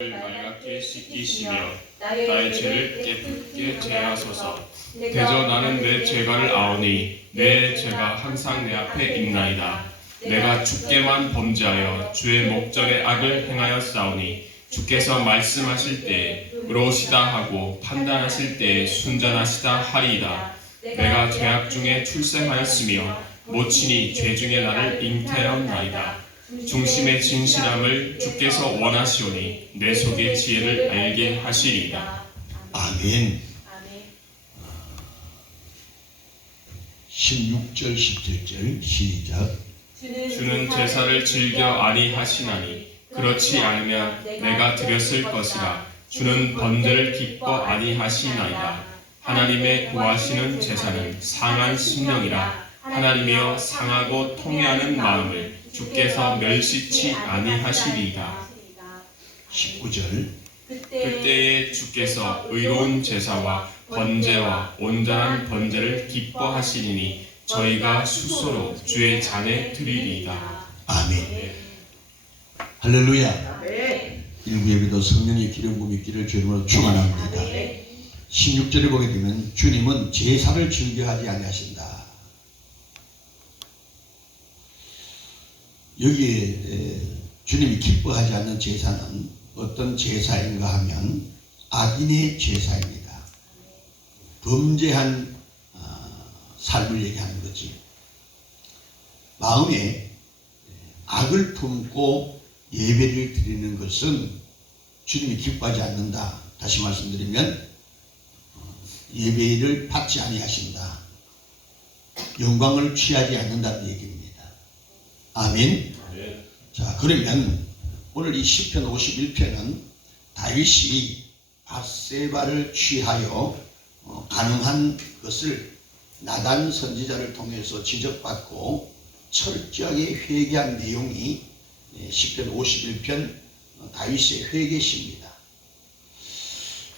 맑게 씻기시며 나의 죄를 깨끗게 제하소서. 대저 나는 내 죄가를 아오니 내 죄가 항상 내 앞에 있나이다. 내가 주께만 범죄하여 주의 목전에 악을 행하였사오니 주께서 말씀하실 때에 의로우시다 하고 판단하실 때에 순전하시다 하리이다. 내가 죄악 중에 출생하였으며 모친이 죄 중에 나를 잉태하였나이다. 중심의 진실함을 주께서 원하시오니 내 속의 지혜를 알게 하시리이다. 아멘. 16절 17절 시작. 주는 제사를 즐겨 아니하시나니 그렇지 않으면 내가 드렸을 것이라. 주는 번제를 기뻐 아니하시나이다. 하나님의 구하시는 제사는 상한 심령이라. 하나님이여 상하고 통회하는 마음을 주께서 멸시치 아니하시리이다. 19절. 그때에 주께서 의로운 제사와 번제와 온전한 번제를 기뻐하시리니 저희가 수소로 주의 잔에 드리리이다. 아멘. 할렐루야. 일부 예배도 성령의 기름 부음이 있기를 주님으로 축원합니다. 16절에 보게 되면 주님은 제사를 즐겨하지 아니하신다. 여기에 주님이 기뻐하지 않는 제사는 어떤 제사인가 하면 악인의 제사입니다. 범죄한 삶을 얘기하는 거지. 마음에 악을 품고 예배를 드리는 것은 주님이 기뻐하지 않는다. 다시 말씀드리면 예배를 받지 아니하신다. 영광을 취하지 않는다는 얘기입니다. 아멘. 자, 그러면 오늘 이 시편 51편은 다윗이 밧세바를 취하여 가능한 것을 나단 선지자를 통해서 지적받고 철저하게 회개한 내용이 시편 51편 다윗의 회개시입니다.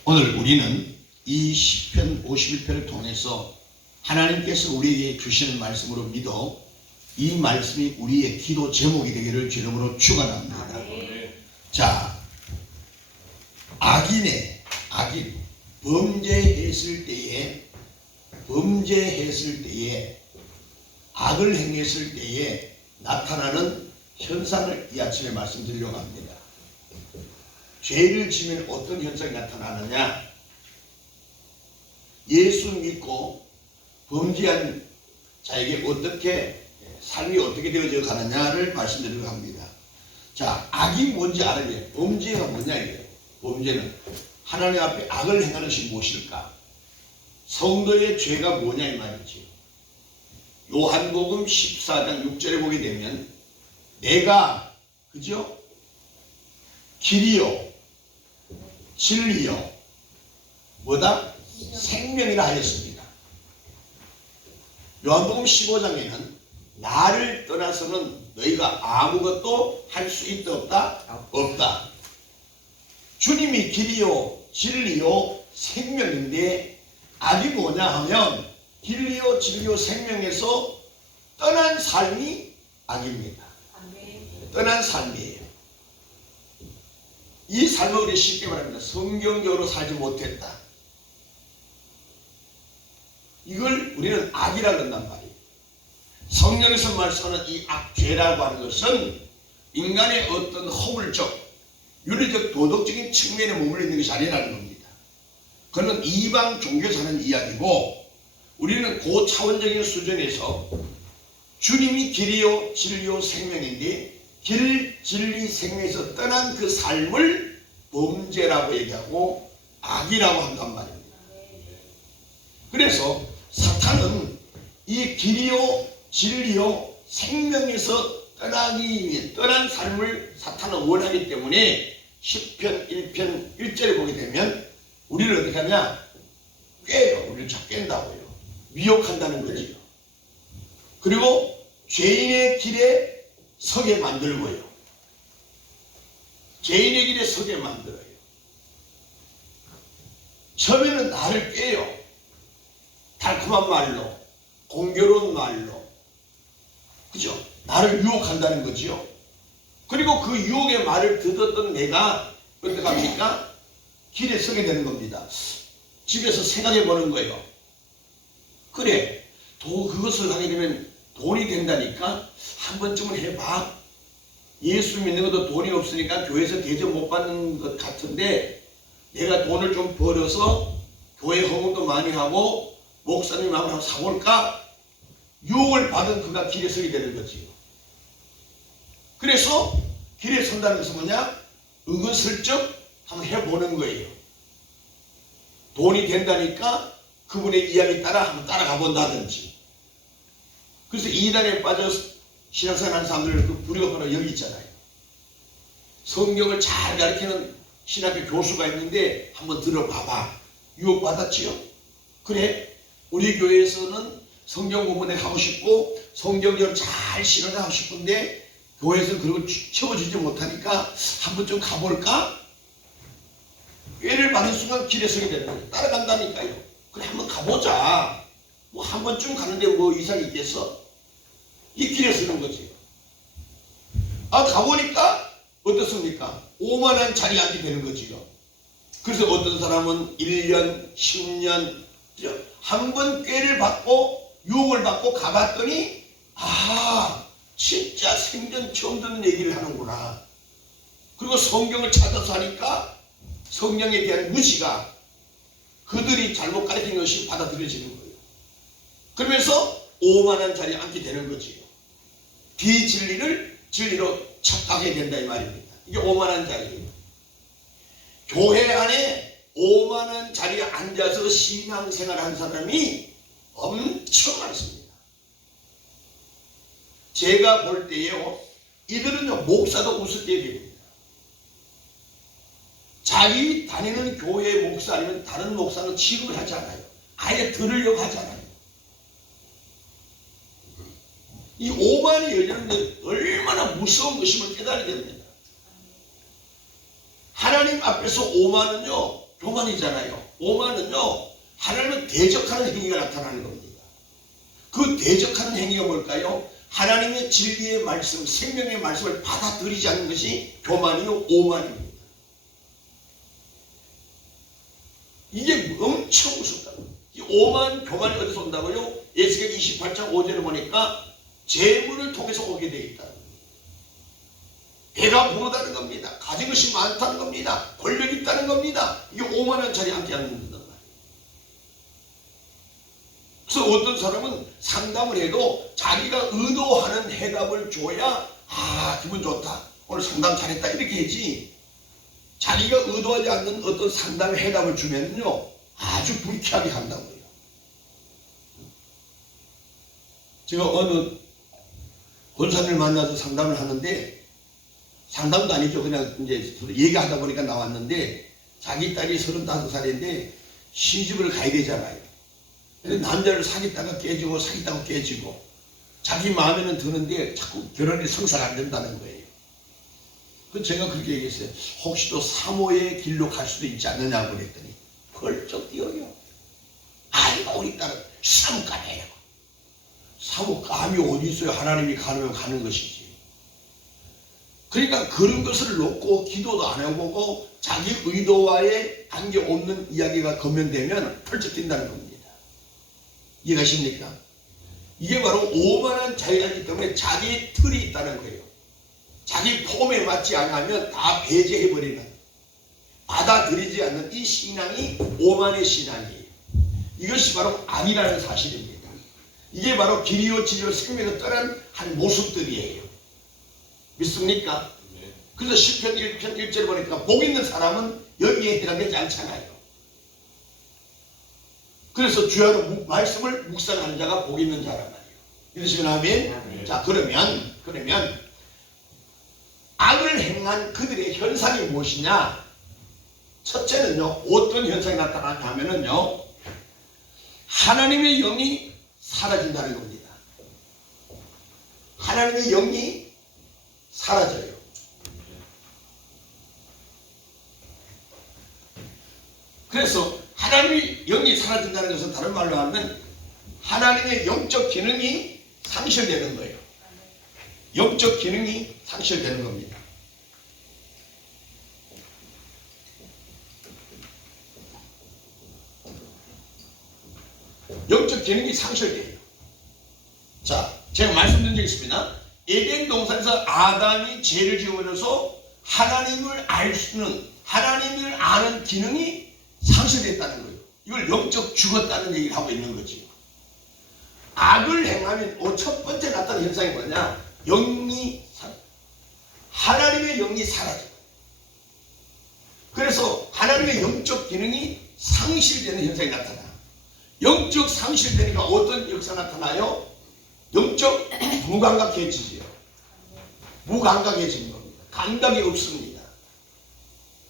오늘 우리는 이 시편 51편을 통해서 하나님께서 우리에게 주시는 말씀으로 믿어 이 말씀이 우리의 기도 제목이 되기를 주님으로 축원합니다. 자, 악인 범죄했을 때에 악을 행했을 때에 나타나는 현상을 이 아침에 말씀드리려고 합니다. 죄를 지면 어떤 현상이 나타나느냐? 예수 믿고 범죄한 자에게 어떻게 삶이 어떻게 되어져 가느냐를 말씀드리려고 합니다. 자, 악이 뭔지 알아야 범죄가 뭐냐 이거예요. 범죄는 하나님 앞에 악을 행하는 것이 무엇일까? 성도의 죄가 뭐냐 이 말이지. 요한복음 14장 6절에 보게 되면 내가 그죠? 길이요 진리요 뭐다? 생명이라 하였습니다. 요한복음 15장에는 나를 떠나서는 너희가 아무것도 할 수 있다 없다? 없다. 주님이 길이요 진리요 생명인데 악이 뭐냐 하면 길이요 진리요 생명에서 떠난 삶이 악입니다. 떠난 삶이에요. 이 삶을 우리 쉽게 말합니다. 성경적으로 살지 못했다. 이걸 우리는 악이라고 한단 말이에요. 성경에서 말씀하는 이 악죄라고 하는 것은 인간의 어떤 허물적, 윤리적, 도덕적인 측면에 머물러 있는 것이 아니라는 겁니다. 그는 이방 종교에서 하는 이야기고 우리는 고차원적인 수준에서 주님이 길이요 진리요 생명인데 길, 진리, 생명에서 떠난 그 삶을 범죄라고 얘기하고 악이라고 한단 말입니다. 그래서 사탄은 이 길이요 진리요 생명에서 떠난 삶을 사탄은 원하기 때문에 시편 1편 1절에 보게 되면 우리를 어떻게 하냐? 꿰요. 우리를 자꾸 깬다고요. 미혹한다는 거지요. 그리고 죄인의 길에 서게 만들고요. 죄인의 길에 서게 만들어요. 처음에는 나를 꿰요. 달콤한 말로, 공교로운 말로, 그죠? 나를 유혹한다는 거지요. 그리고 그 유혹의 말을 듣었던 내가 어떻게 합니까? 길에 서게 되는 겁니다. 집에서 생각해 보는 거예요. 그래, 그것을 하게 되면 돈이 된다니까 한 번쯤은 해봐. 예수 믿는 것도 돈이 없으니까 교회에서 대접 못 받는 것 같은데 내가 돈을 좀 벌어서 교회 헌금도 많이 하고 목사님하고 사볼까? 유혹을 받은 그가 길에 서게 되는 거지요. 그래서 길에 선다는 것은 뭐냐? 은근슬쩍 한번 해보는 거예요. 돈이 된다니까 그분의 이야기 따라 한번 따라가 본다든지. 그래서 이단에 빠져 신앙생활 하는 사람들 그 부류가 바로 여기 있잖아요. 성경을 잘 가르치는 신학교 교수가 있는데 한번 들어봐봐. 유혹받았지요? 그래, 우리 교회에서는 성경 공부를 하고 싶고 성경적으로 잘 실현하고 싶은데 교회에서 그걸 채워주지 못하니까 한번 좀 가볼까? 꾀를 받은 순간 길에 서게 되는 거예요. 따라간다니까요. 그래, 한번 가보자. 뭐 한 번쯤 가는데 뭐 이상이 있겠어? 이 길에 서는 거지. 가보니까 어떻습니까? 오만한 자리에 앉게 되는 거지요. 그래서 어떤 사람은 1년, 10년 한 번 꾀를 받고 유혹을 받고 가봤더니 진짜 생전 처음 듣는 얘기를 하는구나. 그리고 성경을 찾아서 하니까 성경에 대한 무지가 그들이 잘못 가르친 것이 받아들여지는 거예요. 그러면서 오만한 자리에 앉게 되는 거지요. 비진리를 진리로 착각하게 된다 이 말입니다. 이게 오만한 자리예요. 교회 안에 오만한 자리에 앉아서 신앙생활한 사람이 엄청 많습니다. 제가 볼 때요, 이들은요 목사도 우습게 됩니다. 자기 다니는 교회 목사 아니면 다른 목사는 취급을 하지 않아요. 아예 들으려고 하지 않아요. 이 오만이 열리는데 얼마나 무서운 것임을 깨달아야 됩니다. 하나님 앞에서 오만은요 교만이잖아요. 오만은요 하나님을 대적하는 행위가 나타나는 겁니다. 그 대적하는 행위가 뭘까요? 하나님의 진리의 말씀, 생명의 말씀을 받아들이지 않는 것이 교만이요 오만입니다. 이게 엄청 무섭다고요. 이 오만 교만이 어디서 온다고요? 에스겔 28장 5절을 보니까 재물을 통해서 오게 되어 있다는 겁니다. 배가 부르다는 겁니다. 가진 것이 많다는 겁니다. 권력이 있다는 겁니다. 이게 오만한 자리에 앉지 않는단 말이에요. 그래서 어떤 사람은 상담을 해도 자기가 의도하는 해답을 줘야 기분 좋다. 오늘 상담 잘했다 이렇게 하지. 자기가 의도하지 않는 어떤 상담의 해답을 주면요 아주 불쾌하게 한다고요. 제가 어느 권사님을 만나서 상담을 하는데, 상담도 아니죠. 그냥 이제 얘기하다 보니까 나왔는데, 자기 딸이 35살인데 시집을 가야 되잖아요. 근데 남자를 사귀다가 깨지고 자기 마음에는 드는데 자꾸 결혼이 성사가 안 된다는 거예요. 그래서 제가 그렇게 얘기했어요. 혹시 또 사모의 길로 갈 수도 있지 않느냐고 그랬더니 벌쩍 뛰어요. 우리 딸은 사모감이에요. 사모감이 어디 있어요? 하나님이 가르면 가는 것이지. 그러니까 그런 것을 놓고 기도도 안 해보고 자기 의도와의 관계없는 이야기가 검연되면 펄쩍 뛴다는 겁니다. 이해가십니까? 이게 바로 오만한 자유이기 때문에 자기 틀이 있다는 거예요. 자기 폼에 맞지 않으면 다 배제해버리는, 받아들이지 않는 이 신앙이 오만의 신앙이에요. 이것이 바로 악이라는 사실입니다. 이게 바로 길이요 진리요 생명을 떠난 한 모습들이에요. 믿습니까? 네. 그래서 시편 1편 1절 보니까 복 있는 사람은 여기에 해당되지 않잖아요. 그래서 주야로 말씀을 묵상하는 자가 복 있는 자란 말이에요. 믿으시면 아멘? 네. 자, 그러면 악을 행한 그들의 현상이 무엇이냐? 첫째는요, 어떤 현상이 나타나냐 하면은요, 하나님의 영이 사라진다는 겁니다. 하나님의 영이 사라져요. 그래서 하나님의 영이 사라진다는 것은 다른 말로 하면 하나님의 영적 기능이 상실되는 거예요. 영적 기능이 상실되는 겁니다. 영적 기능이 상실돼요. 자, 제가 말씀드린 적이 있습니다. 에덴 동산에서 아담이 죄를 지으면서 하나님을 알 수는, 하나님을 아는 기능이 상실됐다는 거예요. 이걸 영적 죽었다는 얘기를 하고 있는 거지. 악을 행하면 첫 번째 나타나는 현상이 뭐냐? 영이 사라져. 하나님의 영이 사라져. 그래서 하나님의 영적 기능이 상실되는 현상이 나타나. 영적 상실되니까 어떤 역사 나타나요? 영적 무감각해지지요. 무감각해지는 겁니다. 감각이 없습니다.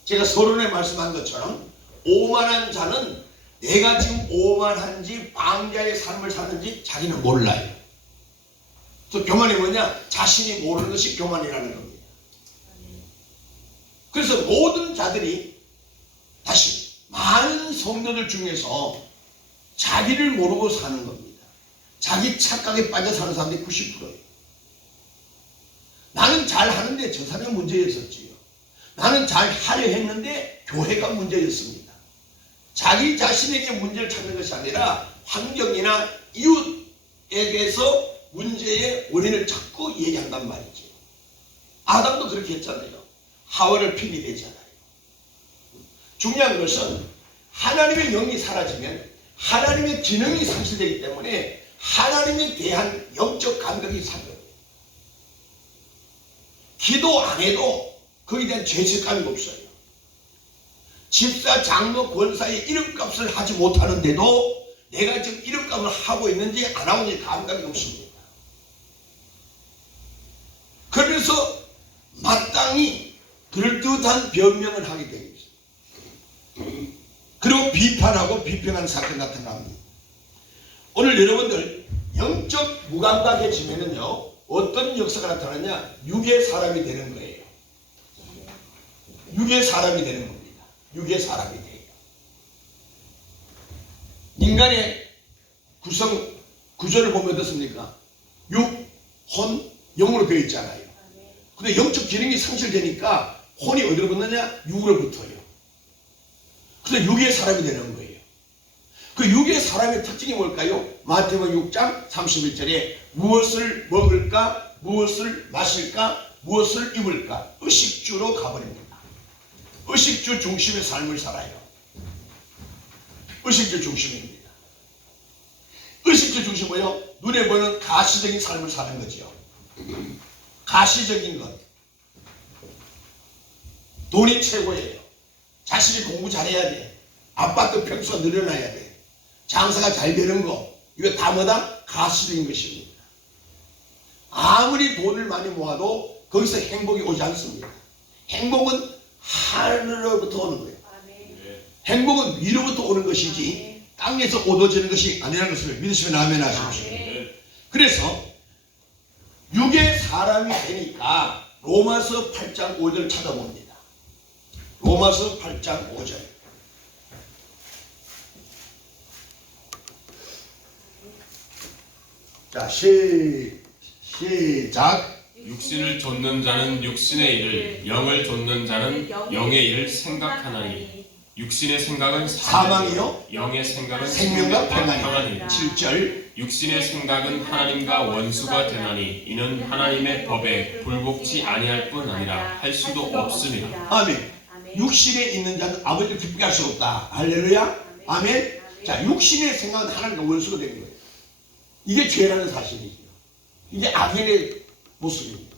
제가 서론에 말씀한 것처럼 오만한 자는 내가 지금 오만한지 방자의 삶을 사는지 자기는 몰라요. 그래서 교만이 뭐냐? 자신이 모르는 것이 교만이라는 겁니다. 그래서 모든 자들이 다시 많은 성도들 중에서 자기를 모르고 사는 겁니다. 자기 착각에 빠져 사는 사람들이 90%예요. 나는 잘하는데 저 사람이 문제였었지요. 나는 잘하려 했는데 교회가 문제였습니다. 자기 자신에게 문제를 찾는 것이 아니라 환경이나 이웃에게서 문제의 원인을 자꾸 얘기한단 말이죠. 아담도 그렇게 했잖아요. 하와를 핑계대잖아요. 중요한 것은 하나님의 영이 사라지면 하나님의 기능이 상실되기 때문에 하나님에 대한 영적 감각이 사라져요. 기도 안 해도 거기에 대한 죄책감이 없어요. 집사, 장로, 권사의 이름값을 하지 못하는데도 내가 지금 이름값을 하고 있는지 안 하고 있는지 감각이 없습니다. 그래서 마땅히 그럴듯한 변명을 하게 되어 있어요. 그리고 비판하고 비평하는 사건이 나타납니다. 오늘 여러분들 영적 무감각해지면은요 어떤 역사가 나타나냐? 육의 사람이 되는 거예요. 육의 사람이 되는 겁니다. 육의 사람이 돼요. 인간의 구조를 보면 어떻습니까? 육, 혼, 영으로 되어 있잖아요. 근데 영적 기능이 상실되니까 혼이 어디로 붙느냐? 육으로 붙어요. 그래서 육의 사람이 되는 거예요. 그 육의 사람의 특징이 뭘까요? 마태복음 6장 31절에 무엇을 먹을까? 무엇을 마실까? 무엇을 입을까? 의식주로 가버립니다. 의식주 중심의 삶을 살아요. 의식주 중심입니다. 의식주 중심 뭐예요? 눈에 보이는 가시적인 삶을 사는 거죠. 가시적인 것. 돈이 최고예요. 자식이 공부 잘해야 돼. 아파트 평수가 늘어나야 돼. 장사가 잘 되는 거. 이거 다 뭐다? 가시적인 것입니다. 아무리 돈을 많이 모아도 거기서 행복이 오지 않습니다. 행복은 하늘로부터 오는 거예요. 행복은 위로부터 오는 것이지 땅에서 얻어지는 것이 아니라는 것을 믿으시면 아멘 하십시오. 그래서 육의 사람이 되니까 로마서 8장 5절 찾아봅니다. 로마서 8장 5절. 자, 시작. 육신을 좇는 자는 육신의 일을, 영을 좇는 자는 영의 일을 생각하나니 육신의 생각은 사망이요, 영의 생각은 생명과 평안이라. 평안이라. 7절. 육신의 생각은 하나님과 원수가 되나니 이는 하나님의 법에 불복지 아니할 뿐 아니라 할 수도 없습니다. 아멘. 육신에 있는 자는 아버지를 기쁘게 할 수 없다. 할렐루야. 아멘. 자, 육신의 생각은 하나님과 원수가 되는 거예요. 이게 죄라는 사실이죠. 이게 악인의 모습입니다.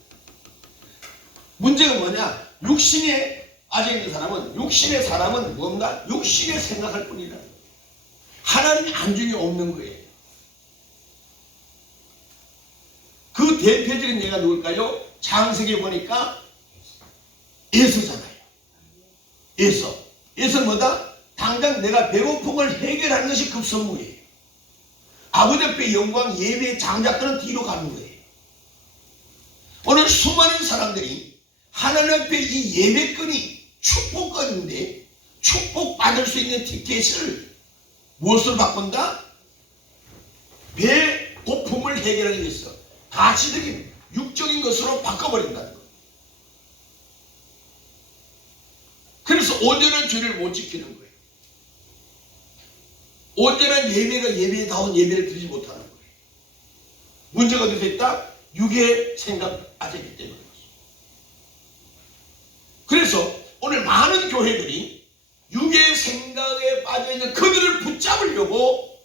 문제가 뭐냐? 육신에 빠져 있는 사람은, 육신의 사람은 뭔가 육신에 생각할 뿐이다. 하나님의 안중이 없는 거예요. 그 대표적인 예가 누굴까요? 창세기 보니까 에서잖아요. 에서는 뭐다? 당장 내가 배고픔을 해결하는 것이 급선무예요. 아버지 앞에 영광, 예배의 장작들은 뒤로 가는 거예요. 오늘 수많은 사람들이 하나님 앞에 이 예배권이 축복권인데 축복받을 수 있는 티켓을 무엇을 바꾼다? 배고픔을 해결하기 위해서 가시적인 육적인 것으로 바꿔버린다는 거예요. 그래서 온전한 죄를 못 지키는 거예요. 온전한 예배가 예배다운 예배를 드리지 못하는 거예요. 문제가 어디서 있다? 육의 생각 빠졌기 때문에. 그래서 오늘 많은 교회들이 육의 생각에 빠져있는 그들을 붙잡으려고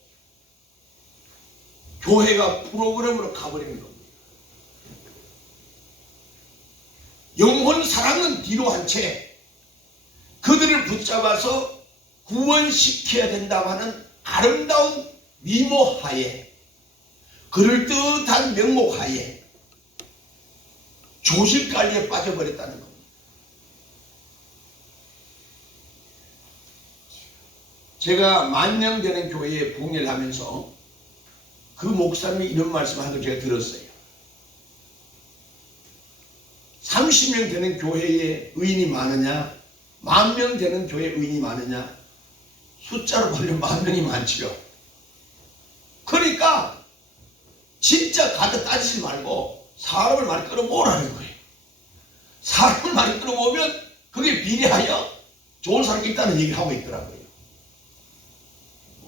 교회가 프로그램으로 가버리는 겁니다. 영혼 사랑은 뒤로 한 채 그들을 붙잡아서 구원시켜야 된다고 하는 아름다운 미모하에, 그럴듯한 명목하에 조실관리에 빠져버렸다는 겁니다. 제가 만명 되는 교회에 부흥회를 하면서 그 목사님이 이런 말씀을 하는 걸 제가 들었어요. 30명 되는 교회에 의인이 많으냐, 10,000명 되는 교회에 의인이 많으냐, 숫자로 보면 10,000명이 많지요. 그러니까 진짜 가득 따지지 말고 사람을 많이 끌어모으라는 거예요. 사람을 많이 끌어모으면 그게 비례하여 좋은 사람이 있다는 얘기를 하고 있더라고요.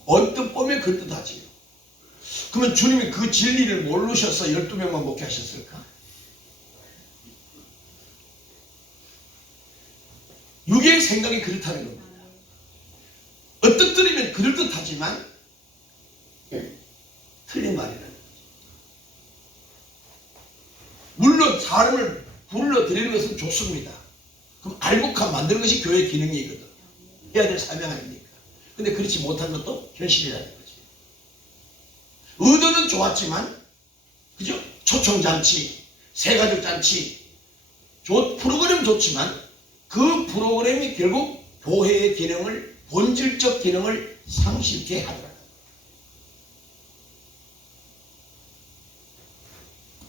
언뜻 보면 그럴듯하지요. 그러면 주님이 그 진리를 모르셔서 12명만 목회하셨을까? 육의 생각이 그렇다는 겁니다. 언뜻 들으면 그럴듯하지만 틀린 말이라는 거죠. 물론 사람을 불러들이는 것은 좋습니다. 그럼 알곡한 만드는 것이 교회의 기능이거든. 해야 될 사명 아닙니까? 근데 그렇지 못한 것도 현실이라는 거지. 의도는 좋았지만, 그죠? 초청잔치, 새가족잔치, 프로그램 좋지만 그 프로그램이 결국 교회의 기능을, 본질적 기능을 상실케 하더라.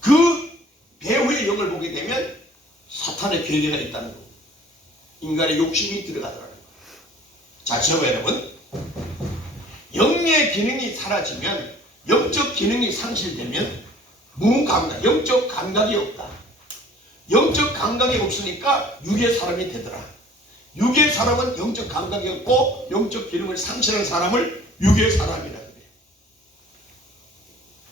그 배후의 영을 보게 되면 사탄의 계계가 있다는 거고, 인간의 욕심이 들어가더라는 거예요. 자, 저와 여러분, 영의 기능이 사라지면, 영적 기능이 상실되면 무감각, 영적 감각이 없다. 영적 감각이 없으니까 육의 사람이 되더라. 육의 사람은 영적 감각이 없고 영적 기능을 상실한 사람을 육의 사람이라 그래.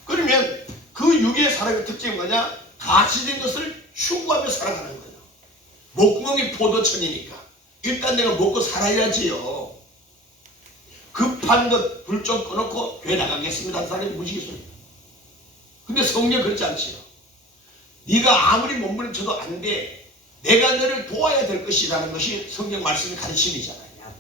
그러면 그 육의 사람의 특징이 뭐냐? 가시된 것을 추구하며 살아가는 거예요. 목구멍이 포도천이니까 일단 내가 먹고 살아야지요. 급한 것 불 좀 꺼놓고 교회 나가겠습니다 하는 사람이 무시겠어요. 근데 성경 그렇지 않지요. 네가 아무리 몸부림쳐도 안 돼. 내가 너를 도와야 될 것이라는 것이 성경 말씀의 가르침이잖아요.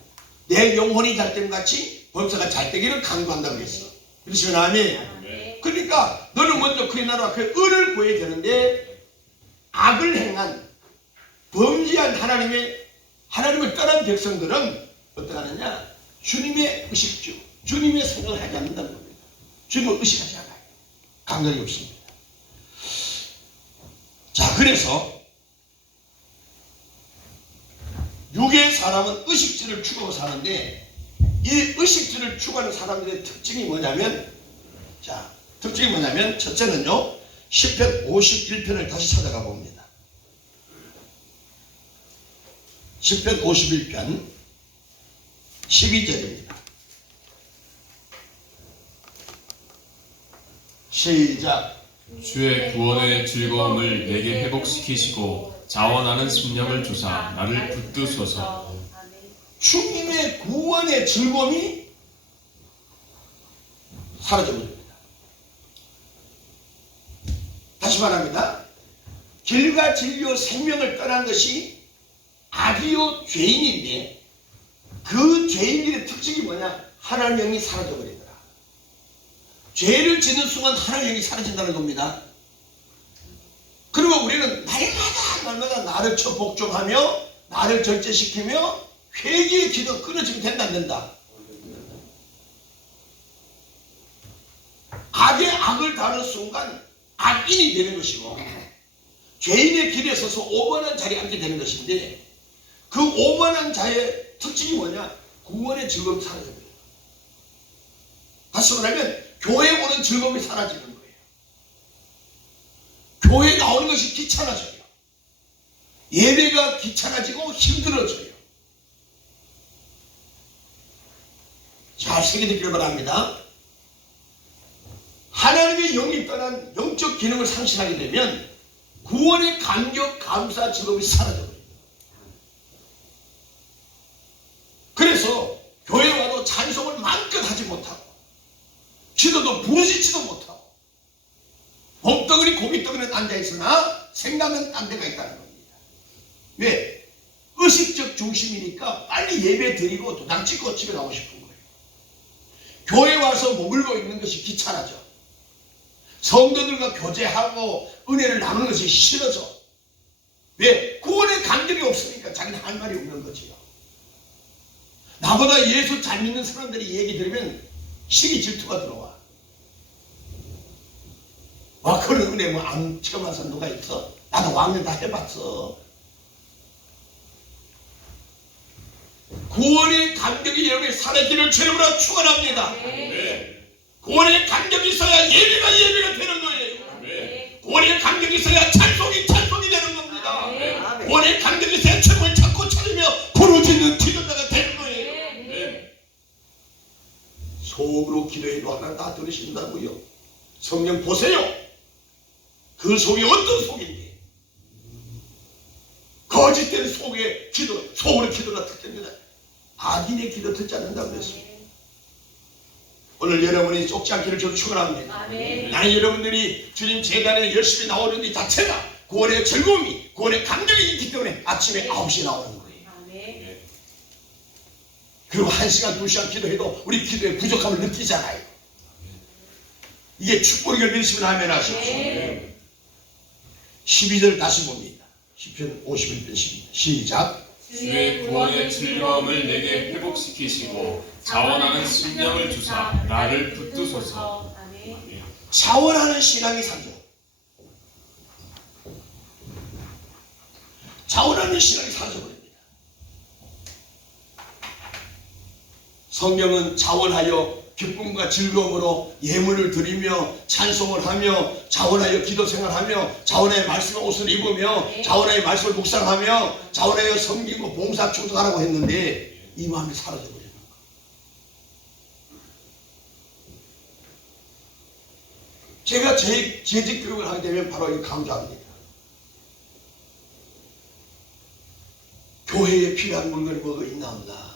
내 영혼이 잘됨 같이 범사가 잘되기를 강구한다고 그랬어. 그러시면 아멘. 그러니까 너는 먼저 그의 나라와 그의 의를 구해야 되는데, 악을 행한 범죄한 하나님을 떠난 백성들은 어떻게 하느냐? 주님의 의식주, 주님의 생각을 하지 않는다는 겁니다. 주님을 의식하지 않아요. 감각이 없습니다. 자, 그래서 육의 사람은 의식주를 추구하고 사는데, 이 의식주를 추구하는 사람들의 특징이 뭐냐면, 자, 특징이 뭐냐면, 첫째는요, 시편 51편을 다시 찾아가 봅니다. 시편 51편 12절입니다. 시작. 주의 구원의 즐거움을 내게 회복시키시고 자원하는 심령을 주사 나를 붙드소서. 주님의 구원의 즐거움이 사라져버립니다. 다시 말합니다. 길과 진리와 생명을 떠난 것이 악이요 죄인인데, 그 죄인들의 특징이 뭐냐? 하나님의 영이 사라져버리더라. 죄를 짓는 순간 하나님의 영이 사라진다는 겁니다. 그러면 우리는 날마다 나를 복종하며 나를 절제시키며 회개의 기도가 끊어지면 된다 안 된다? 악의 악을 다루는 순간 악인이 되는 것이고, 죄인의 길에 서서 오만한 자리에 앉게 되는 것인데, 그 오만한 자의 특징이 뭐냐? 구원의 즐거움이 사라집니다. 다시 말하면 교회에 오는 즐거움이 사라지는 거예요. 교회에 나오는 것이 귀찮아져요. 예배가 귀찮아지고 힘들어져요. 잘 새겨듣기를 바랍니다. 하나님의 영이 떠난 영적 기능을 상실하게 되면 구원의 감격, 감사, 즐거움이 사라져버립니다. 그래서 교회 와도 찬송을 마음껏 하지 못하고 기도도 부르짖지도 못하고 몸덩어리 고깃덩어리는 앉아있으나 생각은 딴 데가 있다는 겁니다. 왜? 의식적 중심이니까 빨리 예배 드리고 도장 찍고 집에 가고 싶은 거예요. 교회 와서 머물고 있는 것이 귀찮아져. 성도들과 교제하고 은혜를 나누는 것이 싫어져. 왜? 구원의 감격이 없으니까 자기는 할 말이 없는 거지요. 나보다 예수 잘 믿는 사람들이 얘기 들으면 시기 질투가 들어와. 와, 그런 은혜 뭐 안 체험한 사람 누가 있어? 나도 왕년 다 해봤어. 구원의 감격이 여러분의 살아있기를 주님으로 축원합니다. 구원의 감격이 있어야 예배가 되는 거예요. 구원의 감격이 있어야 찬송이 되는 겁니다. 구원의 감격이 있어야 주님을 찾고 찾으며 부르짖는 기도자가 되는 거예요. 속으로 기도해도 하나 다 들으신다고요. 성령 보세요. 그 속이 어떤 속인지. 거짓된 속의 기도, 속으로 기도가 듣습니다. 악인의 기도 듣지 않는다고 했습니다. 오늘 여러분이 쫓지 않기를 저도 축원합니다. 나는 여러분들이 주님 재단에 열심히 나오는 이 자체가 구원의 즐거움이, 구원의 감격이 있기 때문에 아침에 9시에 나오는 거예요. 그리고 1시간, 2시간 기도해도 우리 기도의 부족함을 느끼잖아요. 이게 축복을 믿으시면 아멘 하십시오. 12절 다시 봅니다. 시편 51편 12절 시작. 주의 구원의 즐거움을 내게 회복시키시고 자원하는 심령을 주사 나를 붙드소서. 자원하는 신앙이 사죠. 자원하는 신앙이 사져버립니다. 성경은 자원하여 기쁨과 즐거움으로 예물을 드리며 찬송을 하며 자원하여 기도 생활하며 자원하여 말씀의 옷을 입으며 자원하여 말씀을 묵상하며 자원하여 섬기고 봉사 충성하라고 했는데 이 마음이 사라져버리는 거예요. 제가 재직 교육을 하게 되면 바로 이 강조합니다. 교회에 필요한 물건이 뭐가 있나 없나.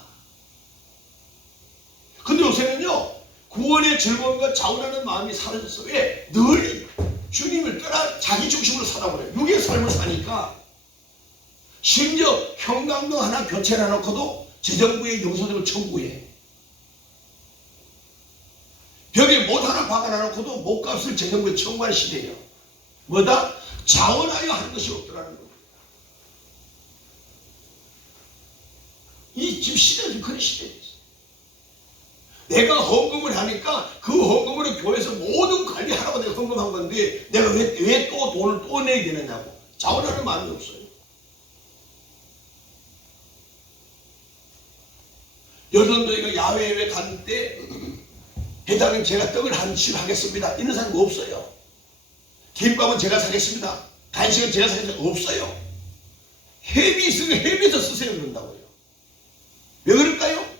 근데 요새는요, 구원의 즐거움과 자원하는 마음이 사라졌어. 왜? 늘 주님을 떠나 자기 중심으로 살아버려요. 육의 삶을 사니까. 심지어 형광등 하나 교체를 해놓고도 재정부의 용서들을 청구해. 벽에 못 하나 박아놔놓고도 못값을 재정부에 청구할 시대예요. 뭐다? 자원하여 하는 것이 없더라는 거예요. 이 지금 시대가 지금 그런 시대예요. 내가 헌금을 하니까 그 헌금으로 교회에서 모든 관리하라고 내가 헌금한 건데 내가 왜 또 돈을 또 내야 되느냐고. 자원하는 마음이 없어요. 여전도에가 야외에 갈 때 회장님 제가 떡을 한 실 하겠습니다. 이런 사람 없어요. 김밥은 제가 사겠습니다. 간식은 제가 사겠습니다. 없어요. 회비 있으면 회비에서 쓰세요 그런다고요. 왜 그럴까요?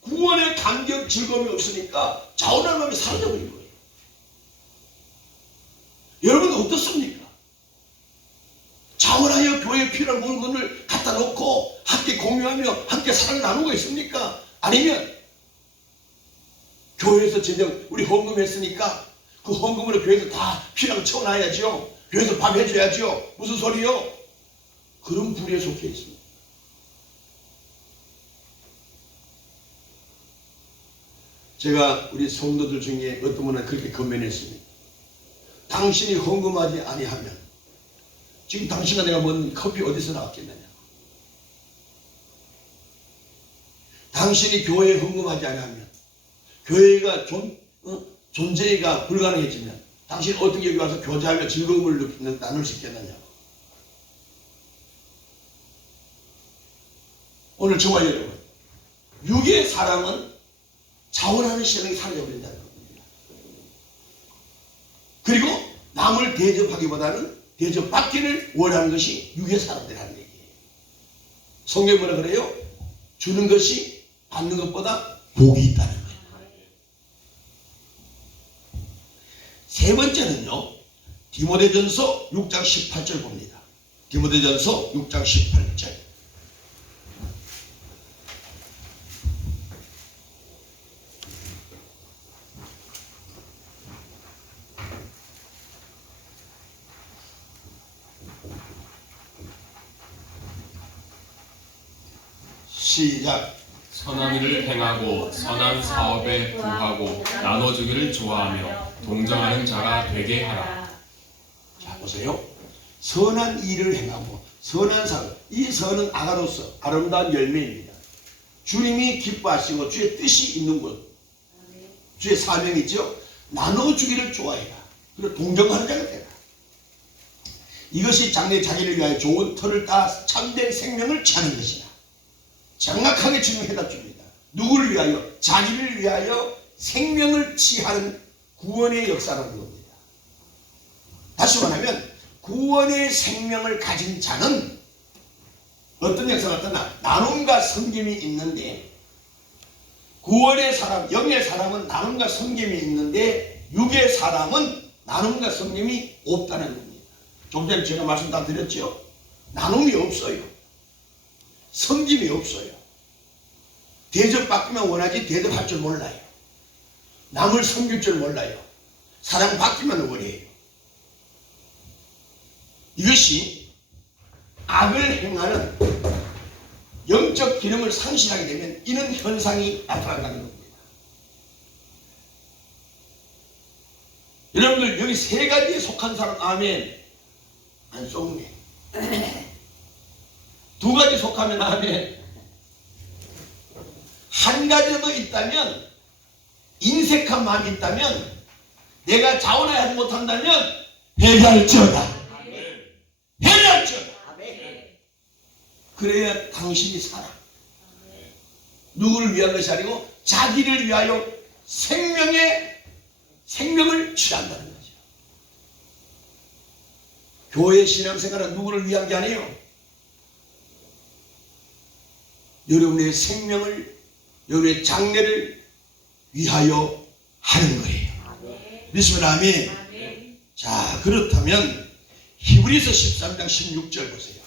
구원의 감격 즐거움이 없으니까 자원하는 마음이 사라져버린 거예요. 여러분 어떻습니까? 자원하여 교회에 필요한 물건을 갖다 놓고 함께 공유하며 함께 사랑을 나누고 있습니까? 아니면 교회에서 제정 우리 헌금했으니까 그 헌금으로 교회에서 다 필요한 거 채워놔야죠. 교회에서 밥 해줘야죠. 무슨 소리요? 그런 불의에 속해 있습니다. 제가 우리 성도들 중에 어떤 분은 그렇게 건면했습니다. 당신이 헌금하지 아니하면 지금 당신과 내가 먹는 커피 어디서 나왔겠느냐. 당신이 교회에 헌금하지 아니하면 교회가 존재가 불가능해지면 당신 어떻게 여기 와서 교제하며 즐거움을 나눌 수 있겠느냐고. 오늘 저와 여러분, 육의 사람은 자원하는 신앙이 사라져버린다는 겁니다. 그리고 남을 대접하기보다는 대접받기를 원하는 것이 육의 사람들이라는 얘기예요. 성경이 뭐라 그래요? 주는 것이 받는 것보다 복이 있다는 거예요. 세 번째는요, 디모데전서 6장 18절 봅니다. 디모데전서 6장 18절. 시작. 선한 일을 행하고 선한 사업에 부하고 나눠주기를 좋아하며 동정하는 자가 되게 하라. 자, 보세요. 선한 일을 행하고 선한 사업. 이 선은 아가로서 아름다운 열매입니다. 주님이 기뻐하시고 주의 뜻이 있는 것, 주의 사명이죠. 나눠주기를 좋아해라. 그리고 동정하는 자가 되라. 이것이 장래 자기를 위하여 좋은 터를 따 참된 생명을 취하는 것이다. 정확하게 주님 해답 줍니다. 누구를 위하여? 자기를 위하여 생명을 취하는 구원의 역사라는 겁니다. 다시 말하면 구원의 생명을 가진 자는 어떤 역사가 나타나? 나눔과 섬김이 있는데, 구원의 사람, 영의 사람은 나눔과 섬김이 있는데 육의 사람은 나눔과 섬김이 없다는 겁니다. 좀 전에 제가 말씀 다 드렸죠. 나눔이 없어요. 섬김이 없어요. 대접받기만 원하지 대접할 줄 몰라요. 남을 섬길 줄 몰라요. 사랑받기만 원해요. 이것이 악을 행하는 영적 기능을 상실하게 되면 이런 현상이 나타난다는 겁니다. 여러분들 여기 세 가지에 속한 사람 아멘 안 쏘네. 두 가지 속하면 아멘. 한 가지 더 있다면, 인색한 마음이 있다면, 내가 자원하지 못한다면 회개할지어다. 회개할지어다. 그래야 당신이 살아. 누구를 위한 것이 아니고 자기를 위하여 생명을 취한다는 거죠. 교회 신앙생활은 누구를 위한 게 아니에요. 여러분의 생명을, 여러분의 장래를 위하여 하는 거예요. 믿으시면 아멘. 자, 그렇다면 히브리서 13장 16절 보세요.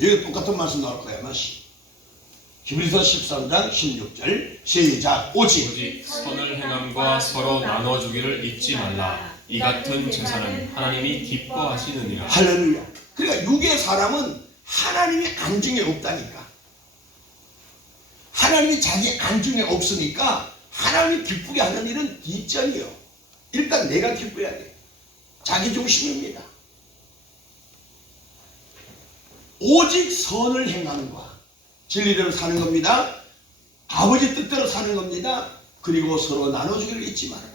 여기 똑같은 말씀 나올 거예요. 마시. 히브리서 13장 16절 시작. 오직 선을 행함과 서로 나눠주기를 잊지 말라. 이 같은 제사는 하나님이 기뻐하시느니라. 할렐루야. 그러니까 육의 사람은 하나님이 안중에 없다니까. 하나님이 자기 안중에 없으니까 하나님이 기쁘게 하는 일은 뒷전이요. 일단 내가 기뻐야 돼. 자기 중심입니다. 오직 선을 행함과 진리대로 사는 겁니다. 아버지 뜻대로 사는 겁니다. 그리고 서로 나눠주기를 잊지 말아라.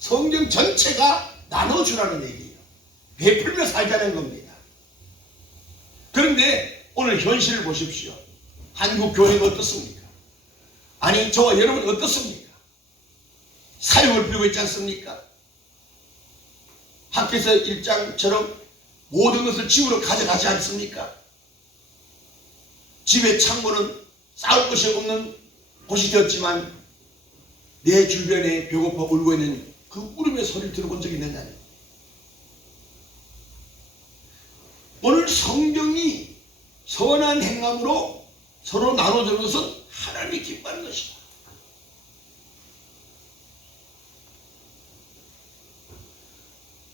성경 전체가 나눠주라는 얘기예요. 베풀며 살자는 겁니다. 그런데 오늘 현실을 보십시오. 한국 교회가 어떻습니까? 아니, 저와 여러분 어떻습니까? 사역을 부리고 있지 않습니까? 학교에서 일장처럼 모든 것을 집으로 가져가지 않습니까? 집의 창고는 쌓을 것이 없는 곳이 되었지만 내 주변에 배고파 울고 있는 그 울음의 소리를 들어본 적이 있느냐? 오늘 성경이 선한 행함으로 서로 나눠주는 것은 하나님이 기뻐하는 것이다.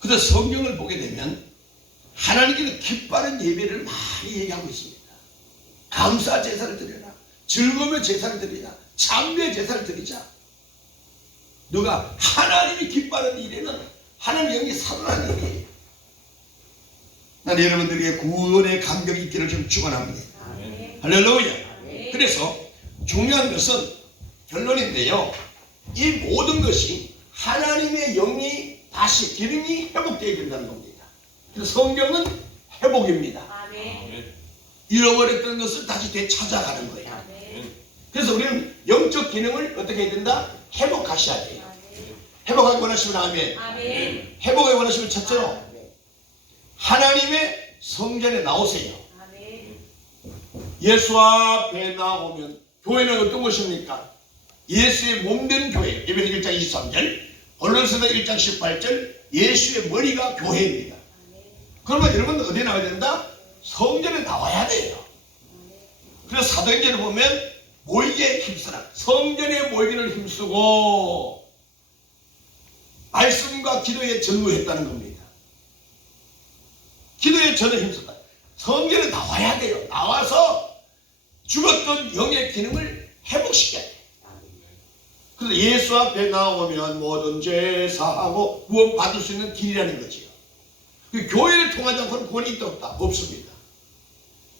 그런데 성경을 보게 되면 하나님께서 기뻐하는 예배를 많이 얘기하고 있습니다. 감사 제사를 드려라. 즐거움의 제사를 드리자. 참배의 제사를 드리자. 누가? 하나님이 기뻐하는 일에는 하나님의 영이 살아나는 일이에요. 난 여러분들에게 구원의 감격이 있기를 좀 축원합니다. 할렐루야. 그래서 중요한 것은 결론인데요. 이 모든 것이 하나님의 영이 다시 기능이 회복되어야 된다는 겁니다. 그래서 성경은 회복입니다. 잃어버렸던 것을 다시 되찾아가는 거예요. 그래서 우리는 영적 기능을 어떻게 해야 된다? 회복하셔야 돼요. 회복하기 원하시면 아멘. 회복하기 원하시면 첫째로 하나님의 성전에 나오세요. 예수 앞에 나오면 교회는 어떤 것입니까? 예수의 몸된 교회. 에베소 1장 23절, 골로새서 1장 18절, 예수의 머리가 교회입니다. 그러면 여러분 어디에 나와야 된다? 성전에 나와야 돼요. 그래서 사도행전을 보면 모이기에 힘쓰라. 성전에 모이기를 힘쓰고 말씀과 기도에 전무했다는 겁니다. 기도에 전에 힘썼다. 성전에 나와야 돼요. 나와서 죽었던 영의 기능을 회복시켜야 돼요. 그래서 예수 앞에 나오면 모든 죄 사하고 구원 받을 수 있는 길이라는 거지요. 그 교회를 통하지 않고는 구원이 있다 없다? 없습니다.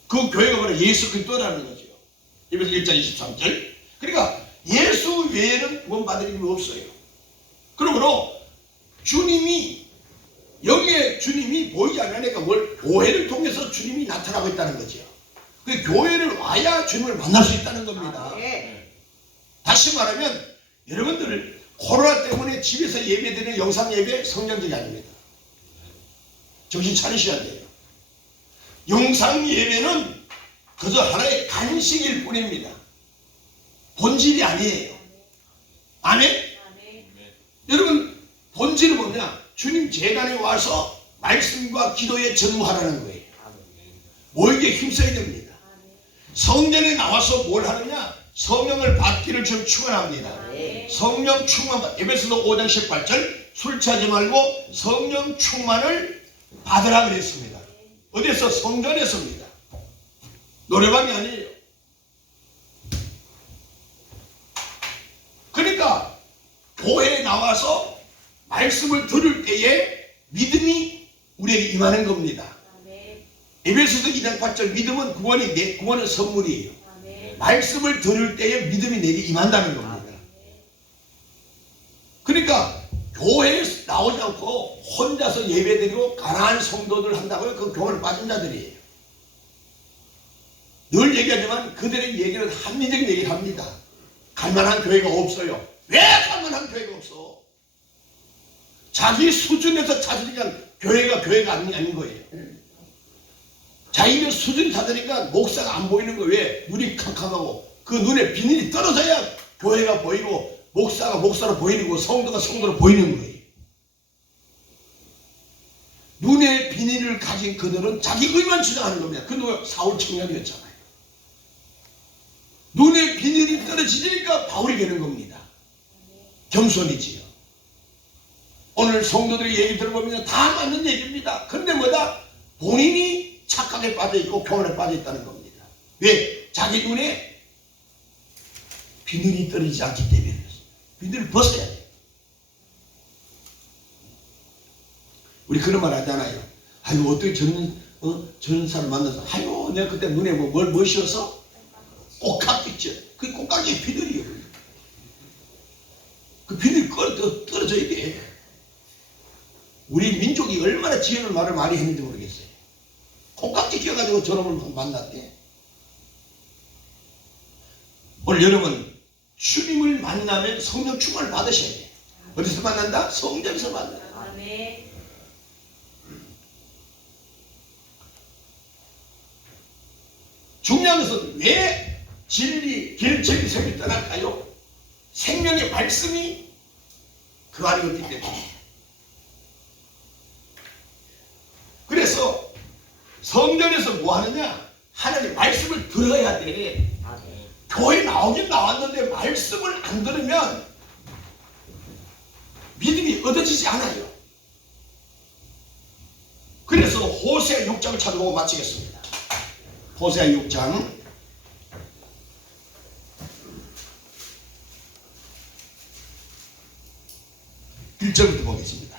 그 교회가 바로 예수 그리스도라는 거죠. 에베소 1장 23절. 그러니까 예수 외에는 구원 받을 힘이 없어요. 그러므로 주님이 영의 주님이 보이지 않으니까 교회를 통해서 주님이 나타나고 있다는 거죠. 그 교회를 와야 주님을 만날 수 있다는 겁니다. 다시 말하면 여러분들 코로나 때문에 집에서 예배드리는 영상 예배 성경적이 아닙니다. 정신 차리셔야 돼요. 영상 예배는 그저 하나의 간식일 뿐입니다. 본질이 아니에요. 아멘? 여러분 본질은 뭐냐? 주님 재단에 와서 말씀과 기도에 전무하라는 거예요. 모이기에 힘써야 됩니다. 성전에 나와서 뭘 하느냐? 성령을 받기를 좀 축원합니다. 성령 충만. 에베소서 5장 18절, 술 취하지 말고 성령 충만을 받으라 그랬습니다. 어디서? 성전에서입니다. 노래방이 아니에요. 그러니까 교회에 나와서 말씀을 들을 때에 믿음이 우리에게 임하는 겁니다. 에베소서 2장 8절, 믿음은 구원은 선물이에요. 말씀을 들을 때에 믿음이 내게 임한다는 겁니다. 그러니까 교회에 나오지 않고 혼자서 예배드리고 가난한 성도들 한다고요? 그 교회를 빠진 자들이에요. 늘 얘기하지만 그들의 얘기는 합리적인 얘기를 합니다. 갈만한 교회가 없어요. 왜 갈만한 교회가 없어? 자기 수준에서 찾으니까 교회가 아닌 거예요. 자기가 수준이 찾으니까 목사가 안 보이는 거예요. 왜? 눈이 캄캄하고 그 눈에 비늘이 떨어져야 교회가 보이고 목사가 목사로 보이는 거, 성도가 성도로 보이는 거예요. 눈에 비늘을 가진 그들은 자기 의만 주장하는 겁니다. 그 누가 사울 청년이었잖아요. 눈에 비늘이 떨어지니까 바울이 되는 겁니다. 겸손이지요. 오늘 성도들의 얘기 들어보면 다 맞는 얘기입니다. 근데 뭐다? 본인이 착각에 빠져있고 교만에 빠져있다는 겁니다. 왜? 자기 눈에 비늘이 떨어지지 않기 때문에 비늘을 벗어야 돼요. 우리 그런 말 하잖아요. 아이고 어떻게 저런 사람 만나서 아이고 내가 그때 눈에 뭘 씌워서 꼭깍지 있죠. 그 꼭깍지의 비늘이에요. 그 비늘이 떨어져야 돼. 우리 민족이 얼마나 지혜를 말을 많이 했는지 모르겠어요. 콩깍지 끼어가지고 저놈을 만났대. 오늘 여러분 주님을 만나면 성령 충만을 받으셔야 돼요. 어디서 만난다? 성전에서 만난다. 중요한 것은 왜 진리, 길, 진리, 생명이 떠날까요? 생명의 말씀이 그 안에 있기 때문에. 그래서 성전에서 뭐 하느냐? 하나님 말씀을 들어야 돼. 교회 나오긴 나왔는데 말씀을 안 들으면 믿음이 얻어지지 않아요. 그래서 호세아 6장을 찾아보고 마치겠습니다. 호세아 6장 1절부터 보겠습니다.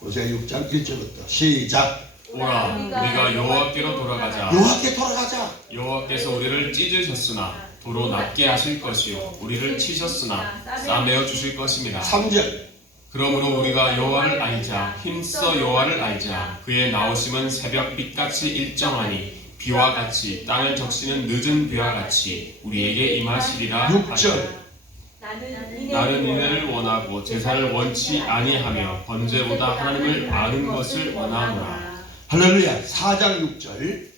호세아 6장 1절부터 시작. 오라 우리가 여호와께로 돌아가자. 여호와께 돌아가자. 여호와께서 우리를 찢으셨으나 도로 낫게 하실 것이요 우리를 치셨으나 싸매어 주실 것입니다. 3절. 그러므로 우리가 여호와를 알자 힘써 여호와를 알자. 그의 나오심은 새벽빛같이 일정하니 비와 같이 땅을 적시는 늦은 비와 같이 우리에게 임하시리라. 6절. 나는 인을 원하고 제사를 원치 아니하며 번제보다 하나님을 아는 것을 원하노라. 할렐루야. 4장 6절.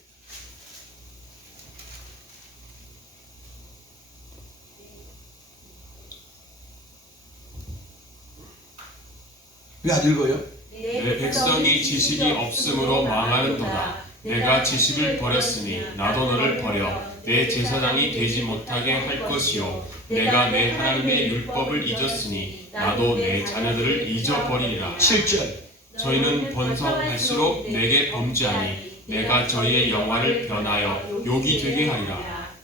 왜 안 읽어요? 내 백성이 지식이 없으므로 망하는도다. 내가 지식을 버렸으니 나도 너를 버려 내 제사장이 되지 못하게 할 것이요 내가 내 하나님의 율법을 잊었으니 나도 내 자녀들을 잊어버리리라. 7절 저희는 번성할수록 내게 범죄하니 내가 저희의 영화를 변하여 욕이 되게 하리라.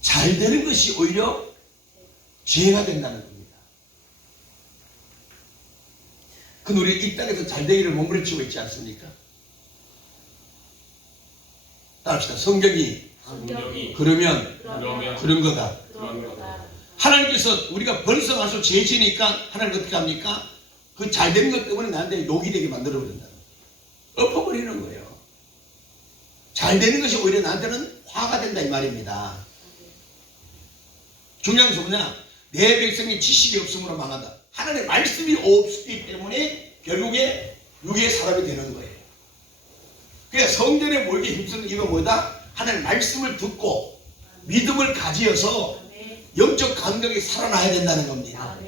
잘 되는 것이 오히려 죄가 된다는 겁니다. 그 우리 이 땅에서 잘 되기를 몸부림치고 있지 않습니까? 따라합시다. 성경이 그러면 그런 거다. 하나님께서 우리가 번성할수록 죄 지니까 하나님 어떻게 합니까? 그 잘 되는 것 때문에 나한테 욕이 되게 만들어버린다. 엎어버리는 거예요. 잘 되는 것이 오히려 나한테는 화가 된다 이 말입니다. 중요한 것은 뭐냐? 내 백성이 지식이 없으므로 망한다. 하나님의 말씀이 없기 때문에 결국에 육의 사람이 되는 거예요. 그래서 성전에 모이게 힘쓰는 이유가 뭐다? 하나님의 말씀을 듣고 믿음을 가지어서 영적 감격이 살아나야 된다는 겁니다.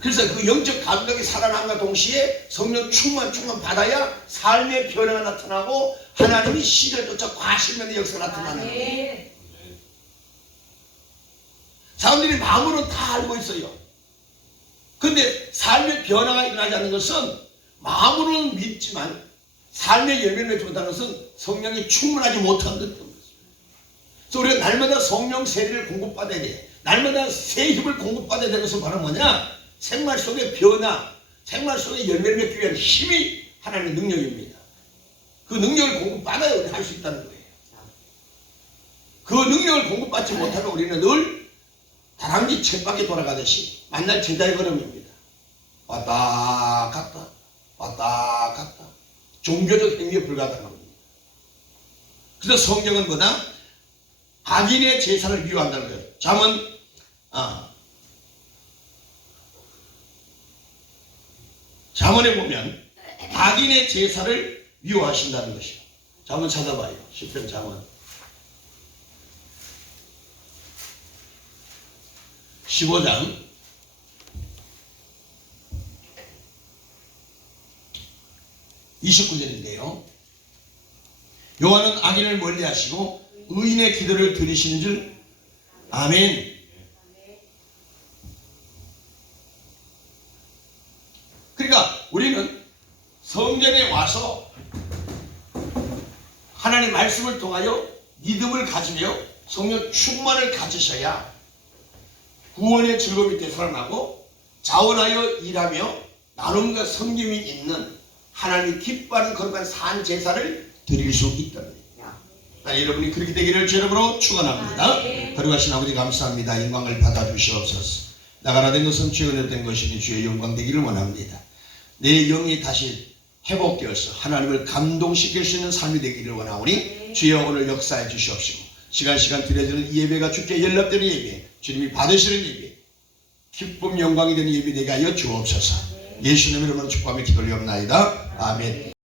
그래서 그 영적 감격이 살아남과 동시에 성령 충만 받아야 삶의 변화가 나타나고 하나님이 시대를 쫓아 과실면의 역사가 나타나는 거예요. 사람들이 마음으로는 다 알고 있어요. 그런데 삶의 변화가 일어나지 않는 것은 마음으로는 믿지만 삶의 열매를 맺지 못하는 것은 성령이 충분하지 못한 것 때문입니다. 그래서 우리가 날마다 성령 세례를 공급받아야 돼. 날마다 새 힘을 공급받아야 되는 것은 바로 뭐냐? 생활 속의 변화, 생활 속의 열매를 맺기 위한 힘이 하나님의 능력입니다. 그 능력을 공급받아야 우리는 할 수 있다는 거예요. 그 능력을 공급받지 못하면 우리는 늘 다람쥐 쳇바퀴 돌아가듯이 만날 제자의 걸음입니다. 왔다 갔다 왔다 갔다 종교적 행위에 불과하다는 겁니다. 그래서 성경은 뭐다? 악인의 제사를 미워한다는 거예요. 잠언에 보면 악인의 제사를 미워하신다는 것이요. 잠언 찾아봐요. 시편 잠언 15장 29절인데요. 여호와는 악인을 멀리하시고 의인의 기도를 들으시는 줄. 아멘. 그러니까 우리는 성전에 와서 하나님 말씀을 통하여 믿음을 가지며 성령 충만을 가지셔야 구원의 즐거움이 되살아나고 자원하여 일하며 나눔과 섬김이 있는 하나님이 기뻐하는 거룩한 산 제사를 드릴 수 있다는 거예요. 여러분이 그렇게 되기를 주 이름으로 축원합니다. 거룩하신 아버지 감사합니다. 영광을 받아주시옵소서. 나가라 된 것은 주의 된 것이니 주의 영광 되기를 원합니다. 내 영이 다시 회복되어서 하나님을 감동시킬 수 있는 삶이 되기를 원하오니 주여 오늘 역사해 주시옵시고 시간 드려지는 이 예배가 주께 연락되는 예배, 주님이 받으시는 예배, 기쁨 영광이 되는 예배 되게 하여 주옵소서. 예수님의 이름으로 축복하며 기도를 올리옵나이다. 아멘.